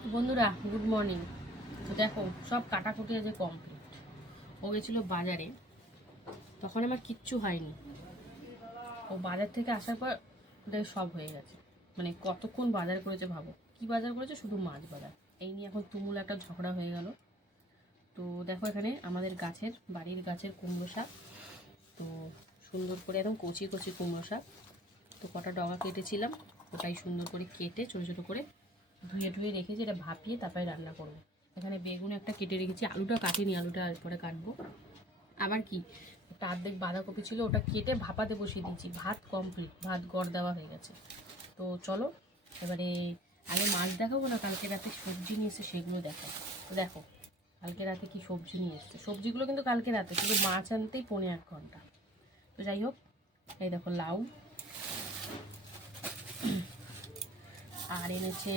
তো বন্ধুরা good morning. তো দেখো সব কাটাকুটি আজ কমপ্লিট। ও গেছিল বাজারে, তখন আমার কিচ্ছু হয়নি। ও বাজার থেকে আসার পর ওদের সব হয়ে গেছে। মানে কতক্ষণ বাজার করেছে ভাবো, কি বাজার করেছে, শুধু মাছ বাজার। এই নিয়ে এখন তুমুল একটা ঝগড়া হয়ে গেল। তো দেখো এখানে আমাদের বাড়ির গাছের কুমড়ো শাক। তো সুন্দর করে একদম কচি কচি কুমড়ো শাক। তো কটা ডগা কেটেছিলাম, ওটাই সুন্দর করে কেটে ছোটো ছোটো করে ধুয়ে ধুয়ে রেখেছি। এটা ভাপিয়ে তারপরে রান্না করব। এখানে বেগুন একটা কেটে রেখেছি, আলুটা কাটিনি, আলুটা এরপরে কাটবো। আবার কি একটা অর্ধেক বাঁধাকপি ছিল, ওটা কেটে ভাপাতে বসিয়ে দিয়েছি। ভাত কমপ্লিট, ভাত গড় দেওয়া হয়ে গেছে। তো চলো এবারে আগে মাছ দেখাবো না কালকে রাতে সবজি নিয়ে এসে সেগুলো দেখাবো। তো দেখো কালকে রাতে কি সবজি নিয়ে এসছে, সবজিগুলো কিন্তু কালকে রাতে, শুধু মাছ আনতেই 1.5 ঘন্টা। তো যাই হোক, এই দেখো লাউ, আর এনেছে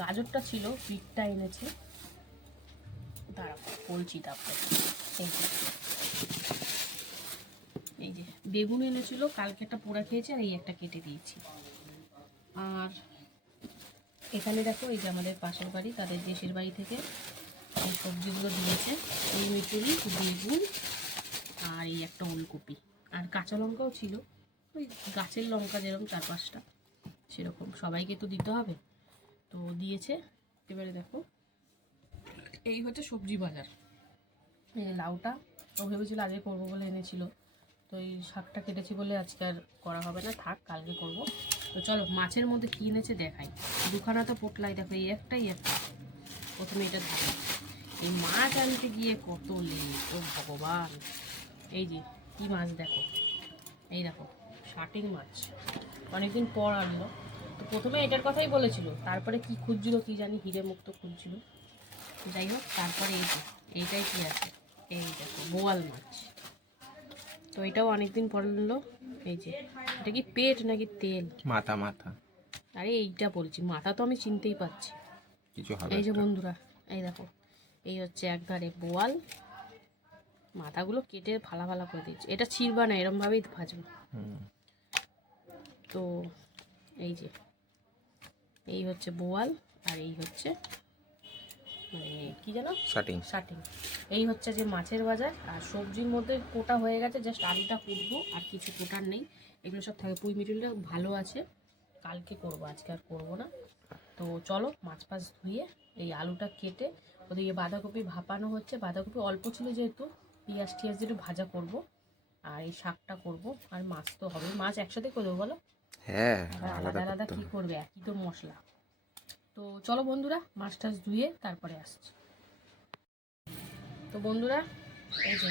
গাজরটা ছিল, বিটটা এনেছে, দাঁড়াও বলছি তারপরে। এই যে এই যে বেগুন এনেছিল, কালকে একটা পোড়া খেয়েছে, আর এই একটা কেটে দিয়েছি। আর এখানে দেখো এই যে আমাদের পাশের বাড়ি, তাদের দেশের বাড়ি থেকে এই সবজিগুলো দিয়েছে। এই মিচুরি, বেগুন, আর এই একটা ওলকপি, আর কাঁচা লঙ্কাও ছিল, ওই গাছের লঙ্কা যেরকম 4-5টা, সেরকম সবাইকে তো দিতে হবে, তো দিয়েছে। এবারে দেখো এই হচ্ছে সবজি বাজার। এই লাউটা ও ভেবেছিল আগে করবো বলে এনেছিল, তো এই শাকটা কেটেছি বলে আজকে আর করা হবে না, থাক কালকে করব। তো চলো মাছের মধ্যে কী এনেছে দেখাই। দুখানা তো পোটলাই, দেখো এই একটাই একটা। প্রথমে এটা দেখো, এই মাছ আনতে গিয়ে কত লেট, ও ভগবান। এই যে কী মাছ দেখো, এই দেখো শাটিং মাছ, অনেকদিন পর আনলো। তো প্রথমে এটার কথাই বলেছিল, তারপরে কি খুঁজছিল কি জানি, হিরে মুক্ত খুঁজছিল। যাই হোক, তারপরে এই যে এইটাই কি আছে, এই দেখো বোয়াল মাছ। তো এটাও অনেকদিন পর নিলো। এই যে এটা কি পেট নাকি তেল, মাথা মাথা আরে এইটা বলছি, মাথা তো আমি চিনতেই পাচ্ছি। কিছু হবে এই যে একটা। বন্ধুরা, এই দেখো এই হচ্ছে একধারে বোয়াল, মাথাগুলো কেটে ফালা ফালা করে দিয়েছে। এটা ছিঁড়বা না, এরমভাবেই ভাজবো। তো এই যে এই হচ্ছে বোয়াল, আর এই হচ্ছে মানে কি যেন শাটিং। শাটিং। এই হচ্ছে যে মাছের বাজার। আর সবজির মধ্যে কোটা হয়ে গেছে, জাস্ট আলুটা কুটবো, আর কিছু কোটার নেই। এগুলো সব থাকে, পুঁই মিটুলটা ভালো আছে, কালকে করব, আজকে আর করবো না। তো চলো মাছ ফাছ ধুয়ে এই আলুটা কেটে, ওদিকে বাঁধাকপি ভাপানো হচ্ছে। বাঁধাকপি অল্প ছিল যেহেতু, পেঁয়াজ টিয়াজ দিয়ে ভাজা করব, আর এই শাকটা করব, আর মাছ তো হবে। মাছ একসাথে করে দেবো বলো, হ্যাঁ, আবার আলাদা আলাদা আলাদা করতে কী হবে। করবে, একই তো মশলা। তো চলো বন্ধুরা মাছ টাছ ধুয়ে তারপরে আসছি। তো বন্ধুরা এই যে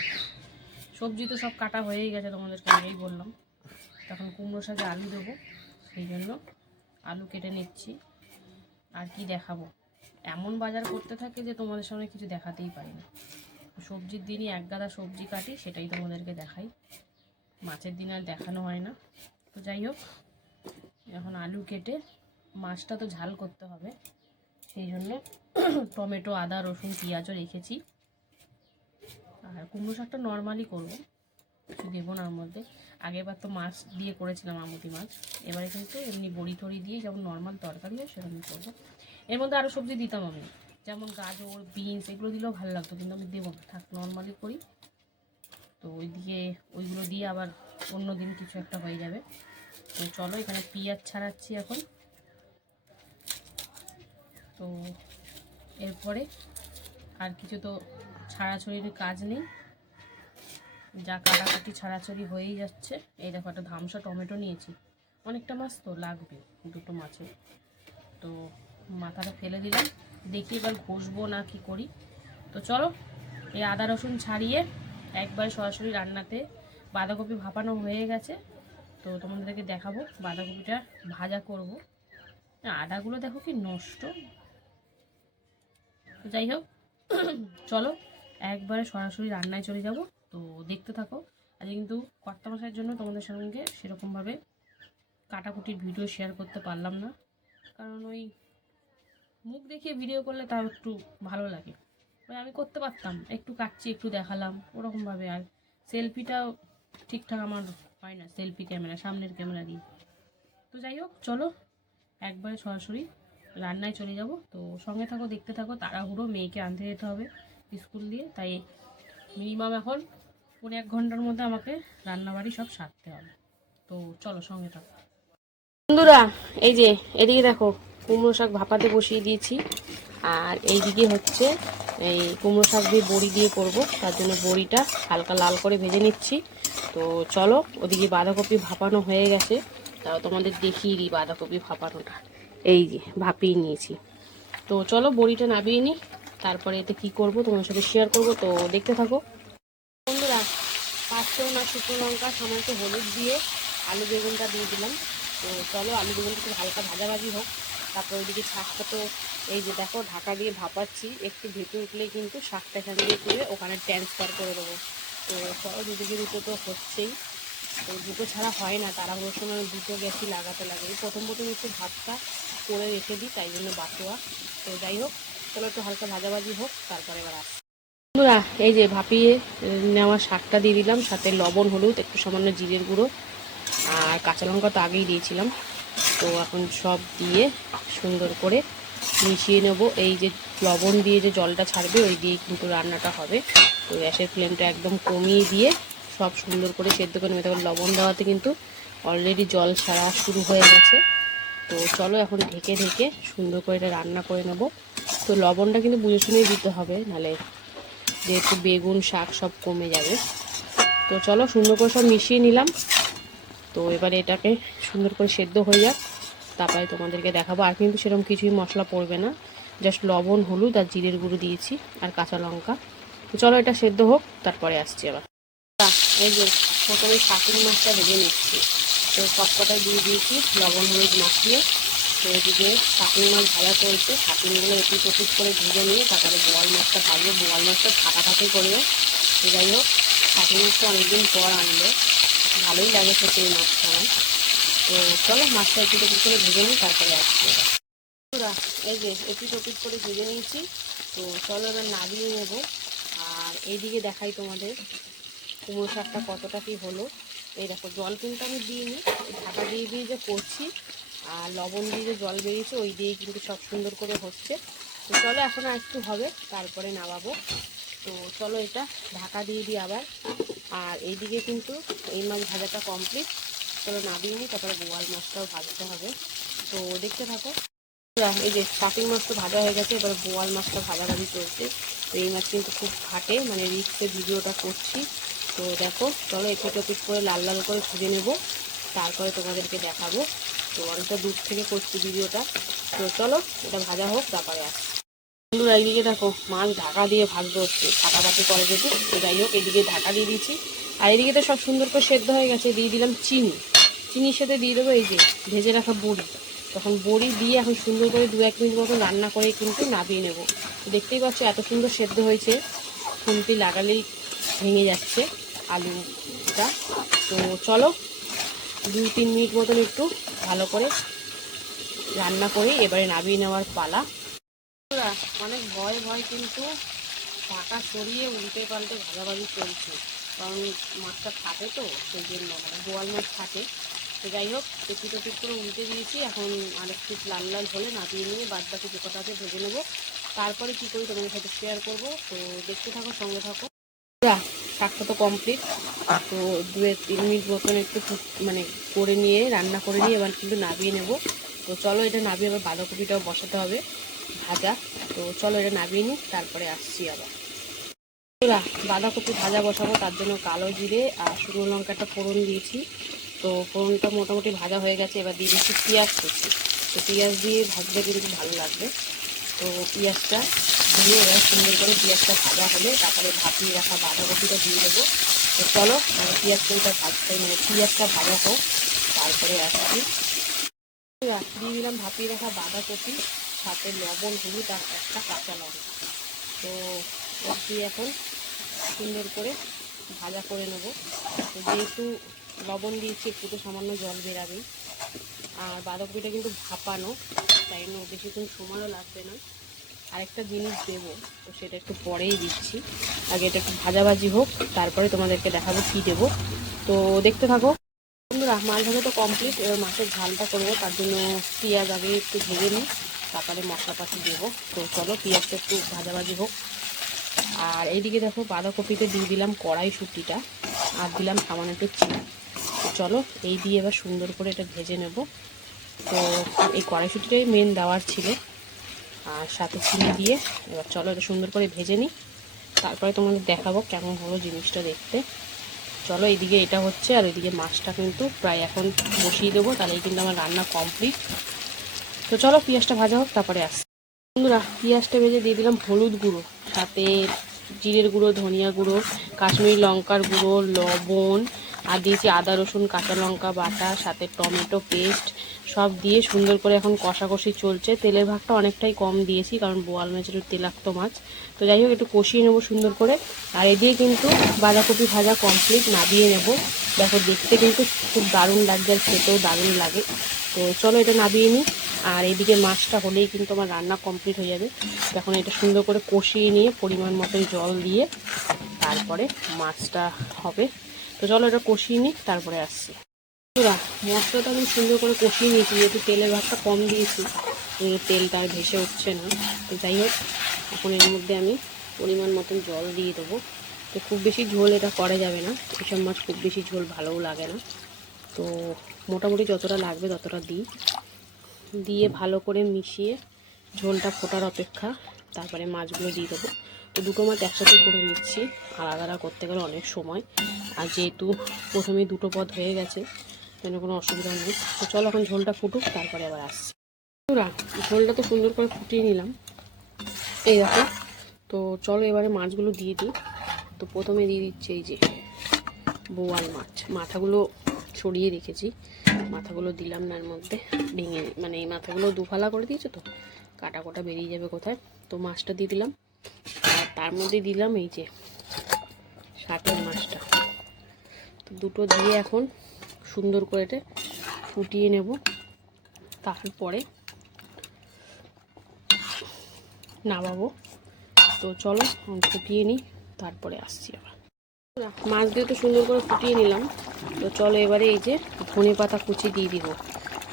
সবজি তো সব কাটা হয়েই গেছে, তোমাদেরকে আগেই বললাম। তখন কুমড়ো শাকে আলু দেবো, সেই জন্য আলু কেটে নিচ্ছি। আর কি দেখাবো, এমন বাজার করতে থাকে যে তোমাদের সামনে কিছু দেখাতেই পারি না। সবজির দিনই এক গাদা সবজি কাটি, সেটাই তোমাদেরকে দেখাই, মাছের দিন আর দেখানো হয় না। তো যাই হোক, এখন আলু কেটে মাছটা তো ঝাল করতে হবে, সেই জন্য টমেটো, আদা, রসুন, পেঁয়াজও রেখেছি। আর কুমড়ো শাকটা নর্মালি করবো, কিছু দেবো না ওর মধ্যে। আগেরবার তো মাছ দিয়ে করেছিলাম, আমুদি মাছ। এবারে কিন্তু এমনি বড়ি টড়ি দিয়ে যেমন নর্মাল তরকারি হয় সেরকম করবো। এর মধ্যে আরও সবজি দিতাম আমি, যেমন গাজর, বিনস, এগুলো দিলেও ভালো লাগতো, কিন্তু আমি দেবো না, থাক নর্মালি করি। তো ওইদিকে ওইগুলো দিয়ে আবার অন্য দিন কিছু একটা হয়ে যাবে। তো চলো এখানে পেঁয়াজ ছাড়াচ্ছি এখন। তো এরপরে আর কিছু তো ছাড়াছড়ির কাজ নেই, যা কাটাকুটি ছাড়াছড়ি হয়েই যাচ্ছে। এই দেখো একটা ধামসা টমেটো নিয়েছি, অনেকটা মাছ তো লাগবে, দুটো মাছে। তো মাথাটা ফেলে দিলাম, দেখি এবার ঘষবো না কি করি। তো চলো এই আদা রসুন ছাড়িয়ে একবার সরাসরি রান্নাতে। বাঁধাকপি ভাপানো হয়ে গেছে, তো তোমাদেরকে দেখাবো বাঁধাকপিটা ভাজা করব। আদাগুলো দেখো কি নষ্ট। তো যাই হোক, চলো একবারে সরাসরি রান্নায় চলে যাব। তো দেখতে থাকো। আজ কিন্তু কর্তামশাইয়ের জন্য তোমাদের সঙ্গে সেরকমভাবে কাটাকুটির ভিডিও শেয়ার করতে পারলাম না, কারণ ওই মুখ দেখিয়ে ভিডিও করলে তাও একটু ভালো লাগে। ওই আমি করতে পারতাম, একটু কাটছি একটু দেখালাম ওরকমভাবে, আর সেলফিটাও ঠিকঠাক আমার হয় না, সেলফি ক্যামেরা সামনের ক্যামেরা দিয়ে। তো যাই হোক চলো একবারে সরাসরি রান্নায় চলে যাব। তো সঙ্গে থাকো, দেখতে থাকো। তাড়াহুড়ো, মেয়েকে আনতে যেতে হবে স্কুল দিয়ে, তাই মিনিমাম এখন 1 ঘন্টার মধ্যে আমাকে রান্নাবাড়ি সব সারতে হবে। তো চলো সঙ্গে থাকো বন্ধুরা। এই যে এদিকে দেখো, কুমড়ো শাক ভাপাতে বসিয়ে দিয়েছি, আর এইদিকে হচ্ছে এই কুমড়ো শাক দিয়ে বড়ি দিয়ে করব, তার জন্য বড়িটা হালকা লাল করে ভেজে নিচ্ছি। তো চলো, ওদিকে বাঁধাকপি ভাপানো হয়ে গেছে, তাও তোমাদের দেখিয়ে দিই বাঁধাকপি ভাপানোটা। এই যে ভাপিয়ে নিয়েছি। তো চলো বড়িটা নামিয়ে নিই, তারপরে এতে কি করব তোমার সাথে শেয়ার করব। তো দেখতে থাকো বন্ধুরা। 5 ফোড়ন আর শুকনো লঙ্কা, সামান্য হলুদ দিয়ে আলু বেগুনটা দিয়ে দিলাম। তো চলো আলু বেগুনটা একটু হালকা ভাজাভাজি হোক। তারপর ওইদিকে শাকটা তো এই যে দেখো ঢাকা দিয়ে ভাপাচ্ছি, একটু ভেতরে উঠলেই কিন্তু শাকটা এখান দিয়ে তুলে ওখানে ট্রান্সফার করে দেবো। তো চলো দুদিকে দুটো তো হচ্ছেই, তো দুটো ছাড়া হয় না, তাড়াহুড়োর সময় দুটো গ্যাসই লাগাতে লাগে। প্রথম একটু ভাতটা করে রেখে দিই, তাই জন্য বাটোয়া। তো যাই হোক, চলো একটু হালকা ভাজাভাজি হোক, তারপরে এবার আসি বন্ধুরা। এই যে ভাপিয়ে নেওয়া শাকটা দিয়ে দিলাম, সাথে লবণ হলুদ একটু সামান্য জিরের গুঁড়ো আর কাঁচা লঙ্কা তো আগেই দিয়েছিলাম। তো এখন সব দিয়ে সুন্দর করে মিশিয়ে নেব। এই যে লবণ দিয়ে যে জলটা ছাড়বে ওই দিয়ে কিন্তু রান্নাটা হবে। তো গ্যাসের ফ্লেমটা একদম কমিয়ে দিয়ে সব সুন্দর করে সেদ্ধ করে নেবে। তখন লবণ দেওয়াতে কিন্তু অলরেডি জল ছাড়া শুরু হয়ে গেছে। তো চলো এখন ঢেকে ঢেকে সুন্দর করে এটা রান্না করে নেব। তো লবণটা কিন্তু বুঝে শুনেই দিতে হবে, নাহলে যেহেতু বেগুন শাক সব কমে যাবে। তো চলো সুন্দর করে সব মিশিয়ে নিলাম। তো এবারে এটাকে সুন্দর করে সেদ্ধ হয়ে যাক, তারপরে তোমাদেরকে দেখাবো। আর কিন্তু সেরকম কিছুই মশলা পড়বে না, জাস্ট লবণ হলুদ আর জিরের গুঁড়ো দিয়েছি আর কাঁচা লঙ্কা। তো চলো এটা সেদ্ধ হোক, তারপরে আসছি আবার। এই যে প্রথমে শাকিং মাছটা ভেজে নিচ্ছি। তো সবকটাই দিয়ে দিয়েছি লবণ হলুদ মাখিয়ে। তো এদিকে শাকিং মাছ ভাজা চলছে, শাকিংগুলো একটু প্রস্তুত করে ভেজে নিয়ে তারপরে বোয়াল মাছটা ভাজবো। বোয়াল মাছটা ফাটাফাটি করবে। তো যাই হোক, শাকিং মাছটা অনেকদিন পর আনলো, ভালোই লাগে খেতে এই মাছটা আমার। তো চলো মাছটা একটু করে ভেজে নিই, তারপরে আসছি। এই যে একটু করে ভেজে নিয়েছি। তো চলো এবার নামিয়ে নেব। আর এইদিকে দেখাই তোমাদের কুমড়ো শাকটা কতটা কি হলো। এই দেখো জল কিন্তু আমি দিইনি, ঢাকা দিয়ে দিয়ে যে করছি আর লবণ দিয়ে যে জল বেরিয়েছে ওই দিয়ে কিন্তু সব সুন্দর করে হচ্ছে। তো চলো এখন আর একটু হবে, তারপরে নামাবো। তো চলো এটা ঢাকা দিয়ে দিই আবার। আর এইদিকে কিন্তু এই মাছ ভাজাটা কমপ্লিট। চলো নামিয়ে নিই, তারপরে বোয়াল মাছটাও ভাজতে হবে। তো দেখতে থাকো। এই যে শাকিং মাছ তো ভাজা হয়ে গেছে, এবার বোয়াল মাছটা ভাজাভাজি চলছে। তো এই মাছ কিন্তু খুব ঘাটে, মানে রিক্সে ভিডিওটা করছি। তো দেখো চলো একটু করে লাল লাল করে ভেজে নেব, তারপরে তোমাদেরকে দেখাবো। তো অনেকটা দূর থেকে করছি ভিডিওটা। তো চলো এটা ভাজা হোক, তারপরে আসি বন্ধুরা। এইদিকে দেখো মাছ ঢাকা দিয়ে ভাজতে হচ্ছে, ফাটাফাটি করে যেতে। তো যাই হোক এদিকে ঢাকা দিয়ে দিয়েছি, আর এদিকে তো সব সুন্দর করে সেদ্ধ হয়ে গেছে। দিয়ে দিলাম চিনি, চিনির সাথে দিয়ে দেবো এই যে ভেজে রাখা বড়ি। তখন বড়ি দিয়ে এখন সুন্দর করে 2-1 মিনিট মতো রান্না করে কিন্তু নামিয়ে নেব। দেখতেই পাচ্ছ এত সুন্দর সেদ্ধ হয়েছে, খুন্তি লাগালেই ভেঙে যাচ্ছে আলুটা। তো চলো 2-3 মিনিট মতন একটু ভালো করে রান্না করে এবারে নামিয়ে নেওয়ার পালা। অনেক ভয় ভয় কিন্তু ঢাকা সরিয়ে উল্টে পাল্টে ভাজাভাজি চলছে, কারণ মাছটা ফাটে, তো সেই জন্য মানে বোয়াল মাছ ফাটে। তো যাই হোক একটু করে উল্টে দিয়েছি, এখন আরেকটু লাল লাল হলে নামিয়ে নিয়ে বাদ বাকি যে কটা আছে ভেজে নেবো। তারপরে কী করি তোমাদের সাথে শেয়ার করবো। তো দেখতে থাকো, সঙ্গে থাকো। শাকটা তো কমপ্লিট। তো 2-3 মিনিট মতন একটু মানে করে নিয়ে রান্না করে নিয়ে এবার কিন্তু নামিয়ে নেব। তো চলো এটা নামিয়ে আবার বাঁধাকপিটাও বসাতে হবে ভাজা। তো চলো এটা নামিয়ে নিই, তারপরে আসছি আবার। বাঁধাকপি ভাজা বসাবো, তার জন্য কালো জিরে আর শুকনো লঙ্কাটা ফোড়ন দিয়েছি। তো ফোড়নটা মোটামুটি ভাজা হয়ে গেছে, এবার দিয়ে দিচ্ছি পেঁয়াজ কুচি। তো পেঁয়াজ দিয়ে ভাজলে কিন্তু ভালো লাগবে। তো পেঁয়াজটা দিয়ে এবার সুন্দর করে পেঁয়াজটা ভাজা হলে তারপরে ভাপিয়ে রাখা বাঁধাকপিটা দিয়ে দেবো। তো চলো মানে পেঁয়াজটা ভাজতে মানে পেঁয়াজটা ভাজা হোক, তারপরে আসছি। দিয়ে দিলাম ভাপিয়ে রাখা বাঁধাকপি, সাথে লবণ হলুদ আর একটা কাঁচা লঙ্কা। তো দিয়ে এখন সুন্দর করে ভাজা করে নেব। তো যেহেতু লবণ দিয়েছি একটু তো সামান্য জল বেরাবেই, আর বাঁধাকপিটা কিন্তু ভাপানো, তাই জন্য বেশিক্ষণ সময়ও লাগবে না। আরেকটা জিনিস দেবো, তো সেটা একটু পরেই দিচ্ছি, আগে এটা একটু ভাজাভাজি হোক, তারপরে তোমাদেরকে দেখাবো কী দেবো। তো দেখতে থাকো বন্ধুরা। মাছ ভাজা তো কমপ্লিট, এবার মাছের ঝালটা করবো, তার জন্য পেঁয়াজ আগে একটু ভেজে নিই। তারপরে মশলাপাতি দেবো। তো চলো পেঁয়াজটা একটু ভাজাভাজি হোক। আর এইদিকে দেখো বাঁধাকপিতে দিয়ে দিলাম কড়াইশুঁটিটা আর দিলাম সামান্য একটু চিনি। তো চলো এই দিয়ে এবার সুন্দর করে এটা ভেজে নেব। তো এই কড়াইশুঁটিটাই মেন দেওয়ার ছিল, আর সাথে চিনি দিয়ে এবার চলো এটা সুন্দর করে ভেজে নিই, তারপরে তোমাদের দেখাবো কেমন হলো জিনিসটা দেখতে। চলো এইদিকে এটা হচ্ছে, আর ওইদিকে মাছটা কিন্তু প্রায় এখন বসিয়ে দেবো, তাহলেই কিন্তু আমার রান্না কমপ্লিট। তো চলো পেঁয়াজটা ভাজা হোক, তারপরে আসছি। বন্ধুরা পেঁয়াজটা ভেজে দিয়ে দিলাম হলুদ গুঁড়ো, সাথে জিরের গুঁড়ো, ধনিয়া গুঁড়ো, কাশ্মীরি লঙ্কার গুঁড়ো, লবণ, আর দিয়েছি আদা রসুন কাঁচা লঙ্কা বাটা, সাথে টমেটো পেস্ট সব দিয়ে সুন্দর করে এখন কষাকষি চলছে। তেলের ভাগটা অনেকটাই কম দিয়েছি, কারণ বোয়াল মাছের তেলাক্ত মাছ। তো যাই হোক একটু কষিয়ে নেবো সুন্দর করে। আর এদিকে কিন্তু বাঁধাকপি ভাজা কমপ্লিট, নামিয়ে নেব। দেখো দেখতে কিন্তু খুব দারুণ লাগছে, আর খেতেও দারুণ লাগে। তো চলো এটা নামিয়ে নিই। আর এইদিকে মাছটা হলেই কিন্তু আমার রান্না কমপ্লিট হয়ে যাবে। এখন এটা সুন্দর করে কষিয়ে নিয়ে পরিমাণ মতো জল দিয়ে তারপরে মাছটা হবে। তো চলো এটা কষিয়ে নিই, তারপরে আসছি। মশলাটা আমি সুন্দর করে কষিয়ে নিয়েছি, যেহেতু তেলের ভাগটা কম দিয়েছি, তেলটা আর ভেসে উঠছে না। তো যাই হোক এখন এর মধ্যে আমি পরিমাণ মতন জল দিয়ে দেবো। তো খুব বেশি ঝোল এটা করা যাবে না, এসব মাছ খুব বেশি ঝোল ভালোও লাগে না। তো মোটামুটি যতটা লাগবে ততটা দিয়ে ভালো করে মিশিয়ে ঝোলটা ফোটার অপেক্ষা, তারপরে মাছগুলো দিয়ে দেবো। তো দুটো মাছ একসাথে করে নিচ্ছি, আলাদা আলাদা করতে গেলে অনেক সময়। আর যেহেতু প্রথমেই দুটো পদ হয়ে গেছে, যেন কোনো অসুবিধা নেই। তো চলো এখন ঝোলটা ফুটুক, তারপরে আবার আসছি। ঝোলটা তো সুন্দর করে ফুটিয়ে নিলাম, এই দেখো। তো চলো এবারে মাছগুলো দিয়ে দিই। তো প্রথমে দিয়ে দিচ্ছি এই যে বোয়াল মাছ, মাথাগুলো ছড়িয়ে রেখেছি, মাথাগুলো দিলাম না এর মধ্যে, ভেঙে মানে এই মাথাগুলো দুফালা করে দিয়েছে, তো কাটা কোটা বেরিয়ে যাবে কোথায়। তো মাছটা দিয়ে দিলাম, আর তার মধ্যে দিলাম এই যে শাকের মাছটা। তো দুটো দিয়ে এখন সুন্দর করে এটা ফুটিয়ে নেব, তারপরে নামাবো। তো চলো ফুটিয়ে নিই, তারপরে আসছি আবার। মাছ দিয়ে তো সুন্দর করে ফুটিয়ে নিলাম। তো চলো এবারে এই যে ধনে পাতা কুচি দিয়ে দিব।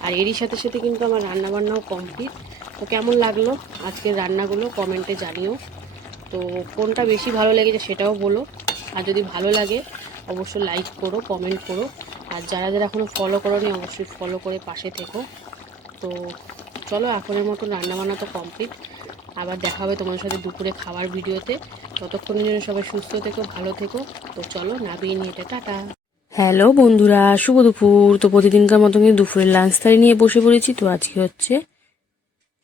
আর এরই সাথে সাথে কিন্তু আমার রান্নাবান্নাও কমপ্লিট। তো কেমন লাগলো আজকের রান্নাগুলো কমেন্টে জানিও। তো কোনটা বেশি ভালো লেগেছে সেটাও বলো। আর যদি ভালো লাগে অবশ্যই লাইক করো, কমেন্ট করো। আর যারা যারা এখনও ফলো করোনি অবশ্যই ফলো করে পাশে থেকো। তো চলো এখনের মতো রান্নাবান্না তো কমপ্লিট, আবার দেখা হবে তোমার সাথে দুপুরে খাবার ভিডিওতে। ততক্ষণের জন্য সবাই সুস্থ থেকো, ভালো থেকো। তো চলো নাবিয়ে নিয়ে এটা টাটা। হ্যালো বন্ধুরা, শুভ দুপুর। তো প্রতিদিনকার মতো কিন্তু দুপুরের লাঞ্চ থালি নিয়ে বসে পড়েছি। তো আজকে হচ্ছে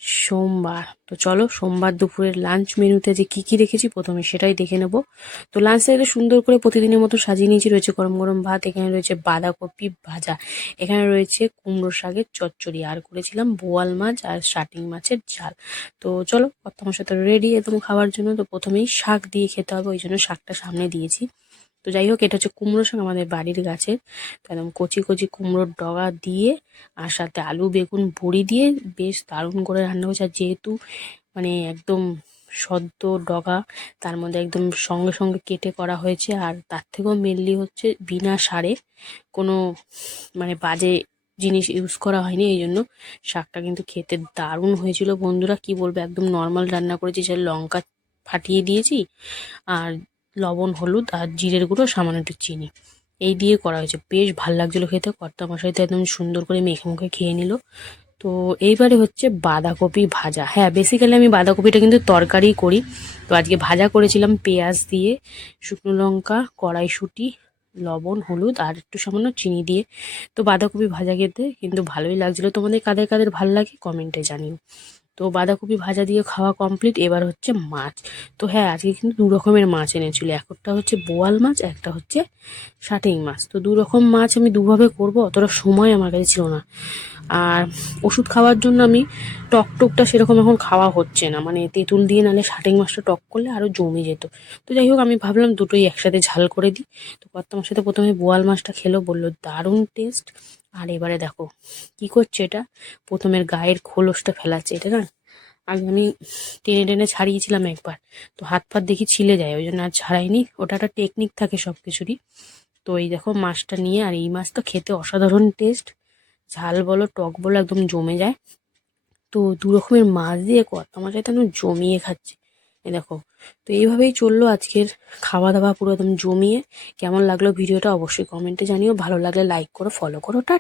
সোমবার। তো চলো সোমবার দুপুরের লাঞ্চ মেনুতে যে কি কি রেখেছি প্রথমে সেটাই দেখে নেব। তো লাঞ্চ থালিটা সুন্দর করে প্রতিদিনের মতো সাজিয়ে নিয়েছি। রয়েছে গরম গরম ভাত, এখানে রয়েছে বাঁধাকপি ভাজা, এখানে রয়েছে কুমড়ো শাকের চচ্চড়ি, আর করেছিলাম বোয়াল মাছ আর শাটিং মাছের ঝাল। তো চলো তোমার সাথে রেডি একদম খাওয়ার জন্য। তো প্রথমেই শাক দিয়ে খেতে হবে, ওই জন্য শাকটা সামনে দিয়েছি। তো যাই হোক এটা হচ্ছে কুমড়ো শাক আমাদের বাড়ির গাছের। তো একদম কচি কচি কুমড়োর ডগা দিয়ে আর সাথে আলু বেগুন বড়ি দিয়ে বেশ দারুণ করে রান্না হয়েছে। আর যেহেতু মানে একদম সদ্য ডগা, তার মধ্যে একদম সঙ্গে সঙ্গে কেটে করা হয়েছে। আর তার থেকেও মেনলি হচ্ছে বিনা সারে কোনো মানে বাজে জিনিস ইউজ করা হয়নি, এই জন্য শাকটা কিন্তু খেতে দারুণ হয়েছিল। বন্ধুরা কি বলবো, একদম নর্মাল রান্না করেছি, যে লঙ্কা ফাটিয়ে দিয়েছি আর লবণ হলুদ আর জিরের গুঁড়ো সামান্য একটু চিনি এই দিয়ে করা হয়েছে। বেশ ভাল লাগছিলো খেতে, কর্তামশাই তো একদম সুন্দর করে মেখে মুখে খেয়ে নিল। তো এইবারে হচ্ছে বাঁধাকপি ভাজা। হ্যাঁ বেসিক্যালি আমি বাঁধাকপিটা কিন্তু তরকারি করি, তো আজকে ভাজা করেছিলাম পেঁয়াজ দিয়ে, শুকনো লঙ্কা, কড়াইশুঁটি, লবণ হলুদ আর একটু সামান্য চিনি দিয়ে। তো বাঁধাকপি ভাজা খেতে কিন্তু ভালোই লাগছিলো। তোমাদের কাদের কাদের ভালো লাগে কমেন্টে জানিও। তো বাঁধাকপি ভাজা দিয়ে খাওয়া কমপ্লিট, এবার হচ্ছে মাছ। তো হ্যাঁ আজকে কিন্তু দু রকমের মাছ এনেছিল, একটা হচ্ছে বোয়াল মাছ, একটা হচ্ছে শাটিং মাছ। তো দু রকম মাছ আমি দুভাবে করব, অতটা সময় আমার কাছে ছিল না। আর ওষুধ খাওয়ার জন্য আমি টক টকটা সেরকম এখন খাওয়া হচ্ছে না, মানে তেঁতুল দিয়ে নাহলে শাটিং মাছটা টক করলে আরও জমে যেত। তো যাই হোক আমি ভাবলাম দুটোই একসাথে ঝাল করে দিই। তো কর্তার সাথে প্রথমে বোয়াল মাছটা খেলো, বললো দারুণ টেস্ট। আর এবারে দেখো কি করছে, এটা প্রথমের গায়ের খোলসটা ফেলাচ্ছে। এটা না আগে আমি টেনে টেনে ছাড়িয়েছিলাম একবার, তো হাত ফাত দেখি ছিলে যায়, ওই জন্য আর ছাড়াইনি। ওটা একটা টেকনিক থাকে সব কিছুরই। তো এই দেখো মাছটা নিয়ে, আর এই মাছ তো খেতে অসাধারণ টেস্ট, ঝাল বলো টক বলো একদম জমে যায়। তো দু রকমের মাছ দিয়ে কর্তা মশাই তো একদম জমিয়ে খাচ্ছে। এই দেখো। তো এইভাবেই চললো আজকের খাওয়া দাওয়া পুরো একদম জমিয়ে। কেমন লাগলো ভিডিওটা অবশ্যই কমেন্টে জানিও, ভালো লাগলে লাইক করো, ফলো করো, টাটা।